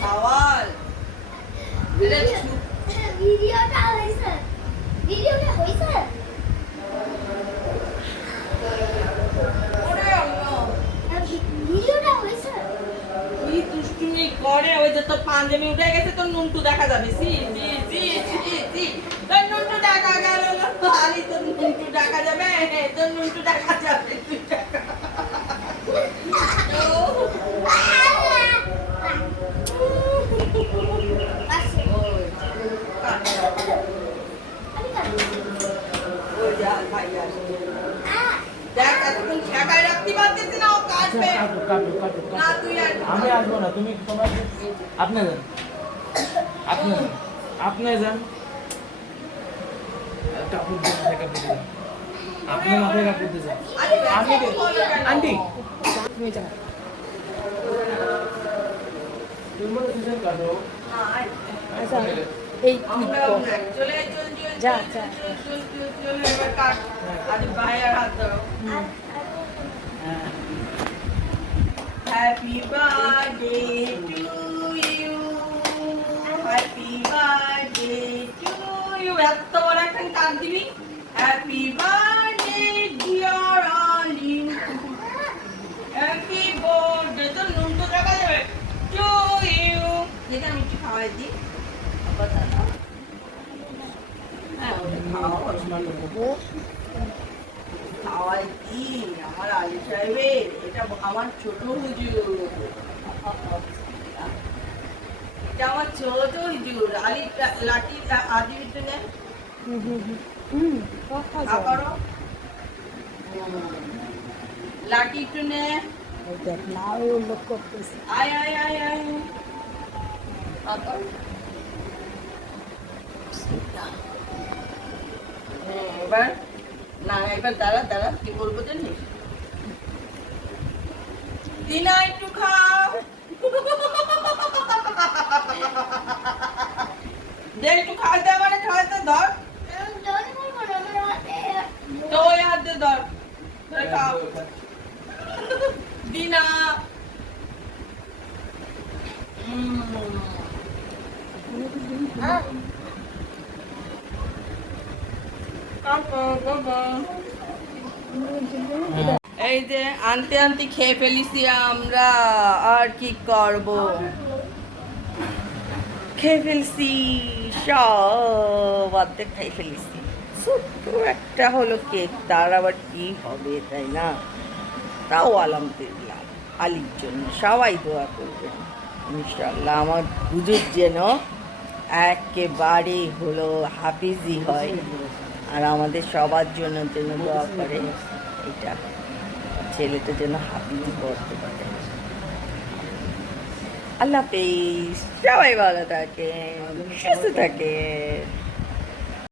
সাওয়াল। ভিডিওটা হয়েছে। ভিডিওটা দুষ্টুমি করে? ওই যে তোর পাঞ্জাবি উঠে গেছে তোর নুনটু দেখা যাবে। সি সি সি সি সি তোর নুনটু দেখা গেল আরে তোর নুনটু দেখা যাবে? তোর নুনটু দেখা যাবে। তুই দেখা। ও, আসে ওই, কানে রাখ। আমি কাটবো ওই যা, ভাই আসছে। আ দেখ এতক্ষণ ঠেকায় রাখতে পারতেছি না ও কাটবে কাটু কাটু কাটু না কাটু তুই আর আমি আসব না তুমি তোমার আপনি যান আপনি যান আপনি যান কাপড় দিয়ে। আপনি মাথায় কাপড় দিয়ে যান আমি? আন্টি তুমি যান তুমি সিজন কাটো। আচ্ছা এই যা, যা। Happy birthday to you happy birthday to you এত নুন তো দেখা যাবে? টু ইউ যেটা আমি একটু খাওয়াই দিই। আবার খাওয়াই কি? আমার আলী সাহেবের এটা আমার ছোট হুজুর। এটা আমার ছোট হুজুর। আলী লাঠি আদি বিদ্যুৎ হুম, হুম, হুম। হুম, কথা লাঠি একটু নে দেখ না ওই উল্লেখ করতেছে। আয় আয় আয় আয়। এবার না, এবার দাঁড়া দাঁড়া, কি বলব জানিস? দিনা, একটু খাও। দে, একটু খাওয়াতে মানে খাওয়াতে ধর। তো ওই হাত দিয়ে ধর। ধরে খাও। দিনা। হ্যাঁ এই যে আনতে আনতে খেয়ে ফেলিছি আমরা, আর কি করব? খেয়ে ফেলছি, সব অর্ধেক খাই ফেলেছি। ছোট্ট একটা হলো কেক, তার আবার কি হবে, তাই না? তাও আলহামদুলিল্লাহ, আলির জন্য সবাই দোয়া করবেন ইনশাল্লাহ আমার হুজুর যেন একেবারে হলো হাফিজি হয়। আর আমাদের সবার জন্য যেন দোয়া করে, এটা ছেলেটা যেন হাফিজি করতে পারে। আল্লাহ হাফিজ। সবাই ভালো থাকে সুস্থ থাকে